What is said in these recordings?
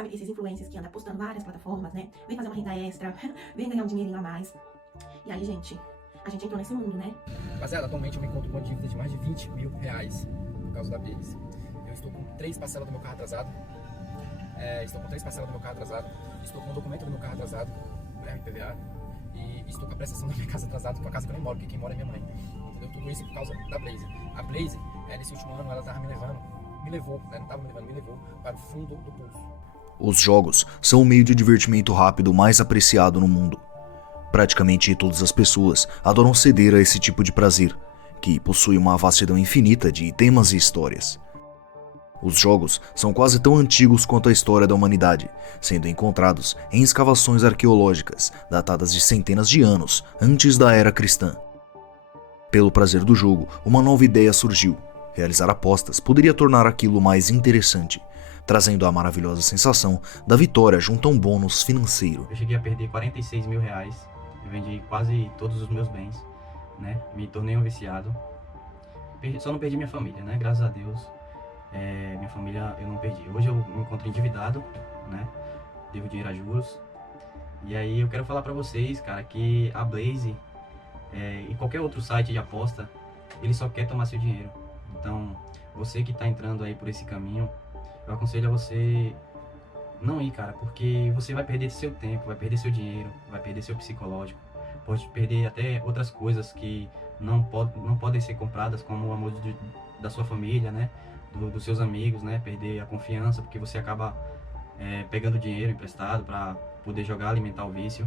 sabe, esses influencers que andam postando várias plataformas, né? Vem fazer uma renda extra, vem ganhar um dinheirinho a mais. E aí, gente, a gente entrou nesse mundo, né? Rapaziada, atualmente eu me encontro com uma dívida de mais de 20 mil reais por causa da Blaze. Eu estou com 3 parcelas do meu carro atrasado. Estou com o documento do meu carro atrasado, o RPVA. E estou com a prestação da minha casa atrasada, que é uma casa que eu nem moro, porque quem mora é minha mãe. Entendeu? Tudo isso por causa da Blaze. A Blaze, nesse último ano, ela estava me levou para o fundo do poço. Os jogos são o meio de divertimento rápido mais apreciado no mundo. Praticamente todas as pessoas adoram ceder a esse tipo de prazer, que possui uma vastidão infinita de temas e histórias. Os jogos são quase tão antigos quanto a história da humanidade, sendo encontrados em escavações arqueológicas datadas de centenas de anos antes da era cristã. Pelo prazer do jogo, uma nova ideia surgiu. Realizar apostas poderia tornar aquilo mais interessante, trazendo a maravilhosa sensação da vitória junto a um bônus financeiro. Eu cheguei a perder 46 mil reais, eu vendi quase todos os meus bens, né? Me tornei um viciado. Só não perdi minha família, né? Graças a Deus. Minha família eu não perdi. Hoje eu me encontro endividado, né? Devo dinheiro a juros. E aí eu quero falar pra vocês, cara, que a Blaze e qualquer outro site de aposta, ele só quer tomar seu dinheiro. Então, você que tá entrando aí por esse caminho, eu aconselho a você não ir, cara, porque você vai perder seu tempo, vai perder seu dinheiro, vai perder seu psicológico, pode perder até outras coisas que não podem ser compradas, como o amor da sua família, né? Dos seus amigos, né? Perder a confiança, porque você acaba pegando dinheiro emprestado para poder jogar, alimentar o vício.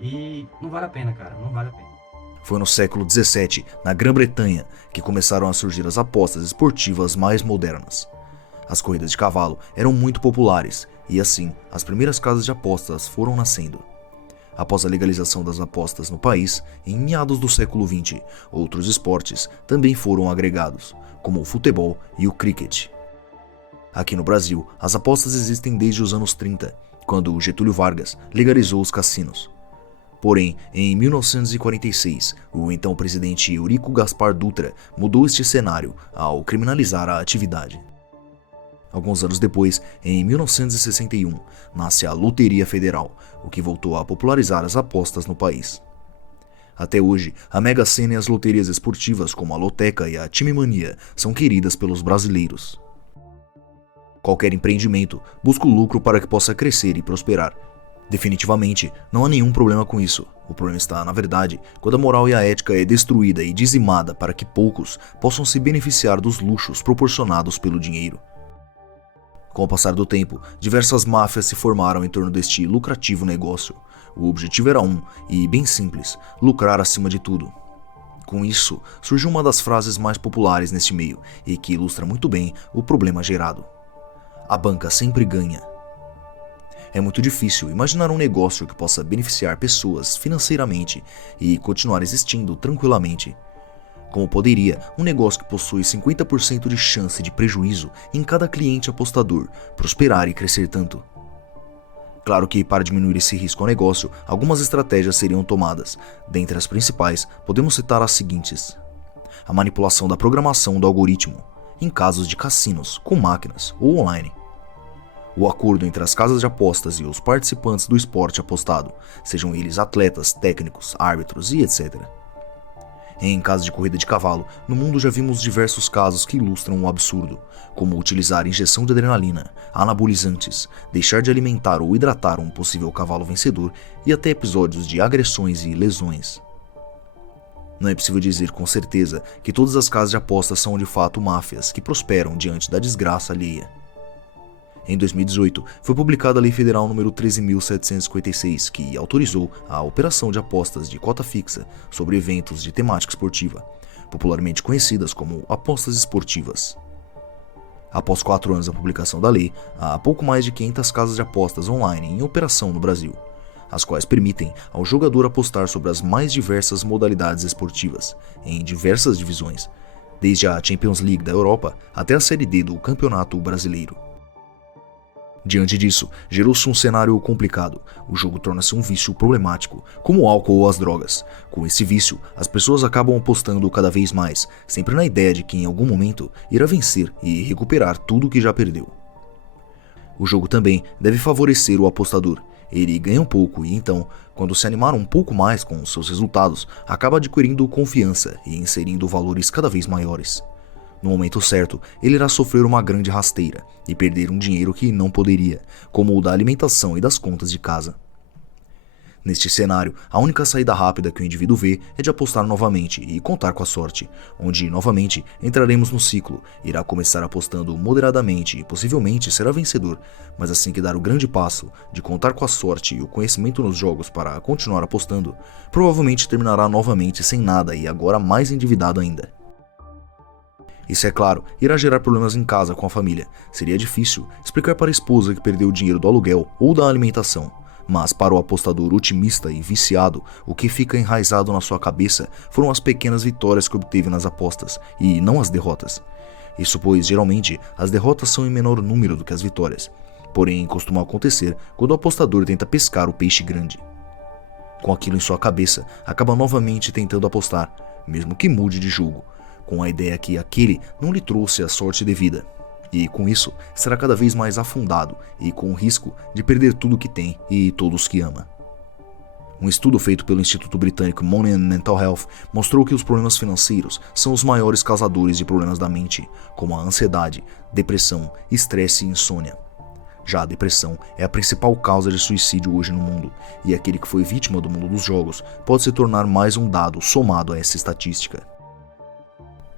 E não vale a pena, cara, não vale a pena. Foi no século XVII, na Grã-Bretanha, que começaram a surgir as apostas esportivas mais modernas. As corridas de cavalo eram muito populares, e assim, as primeiras casas de apostas foram nascendo. Após a legalização das apostas no país, em meados do século XX, outros esportes também foram agregados, como o futebol e o cricket. Aqui no Brasil, as apostas existem desde os anos 30, quando Getúlio Vargas legalizou os cassinos. Porém, em 1946, o então presidente Eurico Gaspar Dutra mudou este cenário ao criminalizar a atividade. Alguns anos depois, em 1961, nasce a Loteria Federal, o que voltou a popularizar as apostas no país. Até hoje, a Mega Sena e as loterias esportivas como a Loteca e a Time Mania são queridas pelos brasileiros. Qualquer empreendimento busca o lucro para que possa crescer e prosperar. Definitivamente, não há nenhum problema com isso. O problema está, na verdade, quando a moral e a ética é destruída e dizimada para que poucos possam se beneficiar dos luxos proporcionados pelo dinheiro. Com o passar do tempo, diversas máfias se formaram em torno deste lucrativo negócio. O objetivo era e bem simples, lucrar acima de tudo. Com isso, surgiu uma das frases mais populares neste meio e que ilustra muito bem o problema gerado. A banca sempre ganha. É muito difícil imaginar um negócio que possa beneficiar pessoas financeiramente e continuar existindo tranquilamente. Como poderia um negócio que possui 50% de chance de prejuízo em cada cliente apostador prosperar e crescer tanto? Claro que para diminuir esse risco ao negócio, algumas estratégias seriam tomadas. Dentre as principais, podemos citar as seguintes: a manipulação da programação do algoritmo, em casos de cassinos, com máquinas ou online. O acordo entre as casas de apostas e os participantes do esporte apostado, sejam eles atletas, técnicos, árbitros e etc. Em caso de corrida de cavalo, no mundo já vimos diversos casos que ilustram o absurdo, como utilizar injeção de adrenalina, anabolizantes, deixar de alimentar ou hidratar um possível cavalo vencedor e até episódios de agressões e lesões. Não é possível dizer com certeza que todas as casas de apostas são de fato máfias que prosperam diante da desgraça alheia. Em 2018, foi publicada a Lei Federal número 13.756, que autorizou a operação de apostas de cota fixa sobre eventos de temática esportiva, popularmente conhecidas como apostas esportivas. Após 4 anos da publicação da lei, há pouco mais de 500 casas de apostas online em operação no Brasil, as quais permitem ao jogador apostar sobre as mais diversas modalidades esportivas, em diversas divisões, desde a Champions League da Europa até a Série D do Campeonato Brasileiro. Diante disso, gerou-se um cenário complicado. O jogo torna-se um vício problemático, como o álcool ou as drogas. Com esse vício, as pessoas acabam apostando cada vez mais, sempre na ideia de que em algum momento irá vencer e recuperar tudo o que já perdeu. O jogo também deve favorecer o apostador. Ele ganha um pouco e então, quando se animar um pouco mais com seus resultados, acaba adquirindo confiança e inserindo valores cada vez maiores. No momento certo, ele irá sofrer uma grande rasteira e perder um dinheiro que não poderia, como o da alimentação e das contas de casa. Neste cenário, a única saída rápida que o indivíduo vê é de apostar novamente e contar com a sorte, onde novamente entraremos no ciclo. Irá começar apostando moderadamente e possivelmente será vencedor, mas assim que dar o grande passo de contar com a sorte e o conhecimento nos jogos para continuar apostando, provavelmente terminará novamente sem nada e agora mais endividado ainda. Isso, é claro, irá gerar problemas em casa com a família. Seria difícil explicar para a esposa que perdeu o dinheiro do aluguel ou da alimentação. Mas para o apostador otimista e viciado, o que fica enraizado na sua cabeça foram as pequenas vitórias que obteve nas apostas, e não as derrotas. Isso pois, geralmente, as derrotas são em menor número do que as vitórias. Porém, costuma acontecer quando o apostador tenta pescar o peixe grande. Com aquilo em sua cabeça, acaba novamente tentando apostar, mesmo que mude de jogo, com a ideia que aquele não lhe trouxe a sorte devida. E com isso, será cada vez mais afundado e com o risco de perder tudo que tem e todos que ama. Um estudo feito pelo Instituto Britânico Money and Mental Health mostrou que os problemas financeiros são os maiores causadores de problemas da mente, como a ansiedade, depressão, estresse e insônia. Já a depressão é a principal causa de suicídio hoje no mundo, e aquele que foi vítima do mundo dos jogos pode se tornar mais um dado somado a essa estatística.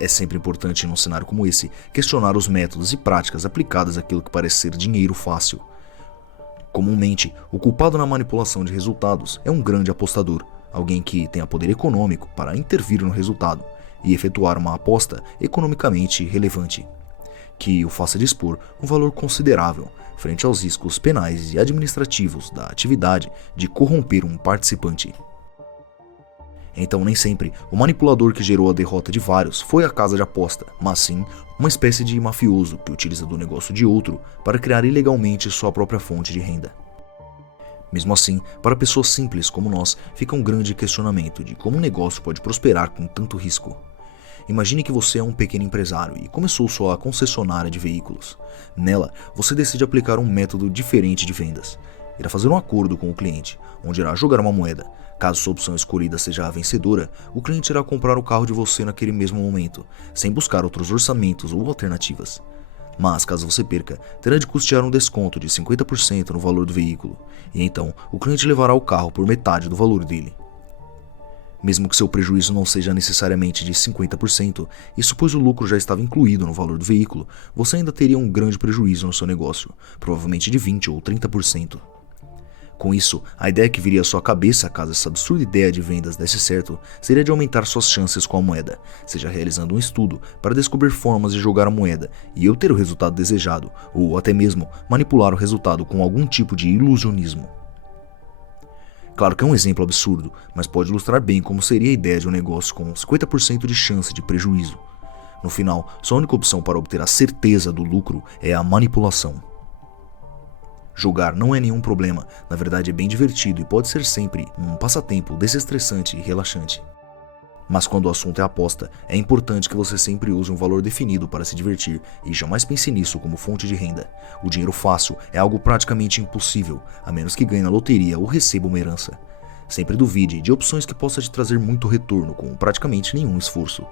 É sempre importante, num cenário como esse, questionar os métodos e práticas aplicadas àquilo que parece ser dinheiro fácil. Comumente, o culpado na manipulação de resultados é um grande apostador, alguém que tenha poder econômico para intervir no resultado e efetuar uma aposta economicamente relevante, que o faça dispor um valor considerável frente aos riscos penais e administrativos da atividade de corromper um participante. Então nem sempre o manipulador que gerou a derrota de vários foi a casa de aposta, mas sim uma espécie de mafioso que utiliza do negócio de outro para criar ilegalmente sua própria fonte de renda. Mesmo assim, para pessoas simples como nós, fica um grande questionamento de como um negócio pode prosperar com tanto risco. Imagine que você é um pequeno empresário e começou sua concessionária de veículos. Nela, você decide aplicar um método diferente de vendas. Irá fazer um acordo com o cliente, onde irá jogar uma moeda. Caso sua opção escolhida seja a vencedora, o cliente irá comprar o carro de você naquele mesmo momento, sem buscar outros orçamentos ou alternativas. Mas caso você perca, terá de custear um desconto de 50% no valor do veículo, e então o cliente levará o carro por metade do valor dele. Mesmo que seu prejuízo não seja necessariamente de 50%, isso pois o lucro já estava incluído no valor do veículo, você ainda teria um grande prejuízo no seu negócio, provavelmente de 20% ou 30%. Com isso, a ideia que viria à sua cabeça caso essa absurda ideia de vendas desse certo seria de aumentar suas chances com a moeda, seja realizando um estudo para descobrir formas de jogar a moeda e obter o resultado desejado, ou até mesmo manipular o resultado com algum tipo de ilusionismo. Claro que é um exemplo absurdo, mas pode ilustrar bem como seria a ideia de um negócio com 50% de chance de prejuízo. No final, sua única opção para obter a certeza do lucro é a manipulação. Jogar não é nenhum problema, na verdade é bem divertido e pode ser sempre um passatempo desestressante e relaxante. Mas quando o assunto é aposta, é importante que você sempre use um valor definido para se divertir e jamais pense nisso como fonte de renda. O dinheiro fácil é algo praticamente impossível, a menos que ganhe na loteria ou receba uma herança. Sempre duvide de opções que possam te trazer muito retorno com praticamente nenhum esforço.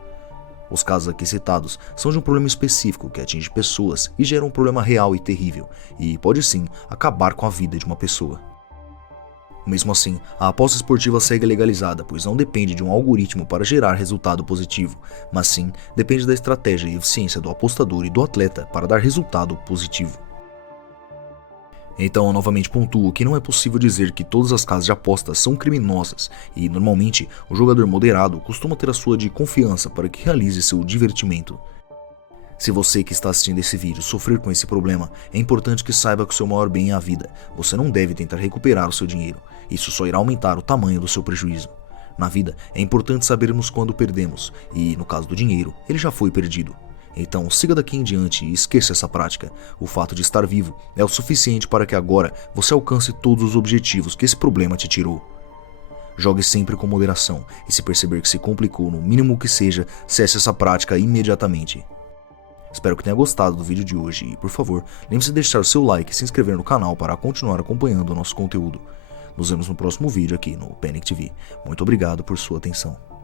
Os casos aqui citados são de um problema específico que atinge pessoas e gera um problema real e terrível, e pode sim acabar com a vida de uma pessoa. Mesmo assim, a aposta esportiva segue legalizada, pois não depende de um algoritmo para gerar resultado positivo, mas sim depende da estratégia e eficiência do apostador e do atleta para dar resultado positivo. Então eu novamente pontuo que não é possível dizer que todas as casas de apostas são criminosas e, normalmente, o jogador moderado costuma ter a sua de confiança para que realize seu divertimento. Se você que está assistindo esse vídeo sofrer com esse problema, é importante que saiba que o seu maior bem é a vida. Você não deve tentar recuperar o seu dinheiro, isso só irá aumentar o tamanho do seu prejuízo. Na vida, é importante sabermos quando perdemos, e no caso do dinheiro, ele já foi perdido. Então siga daqui em diante e esqueça essa prática. O fato de estar vivo é o suficiente para que agora você alcance todos os objetivos que esse problema te tirou. Jogue sempre com moderação e se perceber que se complicou no mínimo que seja, cesse essa prática imediatamente. Espero que tenha gostado do vídeo de hoje e, por favor, lembre-se de deixar o seu like e se inscrever no canal para continuar acompanhando o nosso conteúdo. Nos vemos no próximo vídeo aqui no Panic TV. Muito obrigado por sua atenção.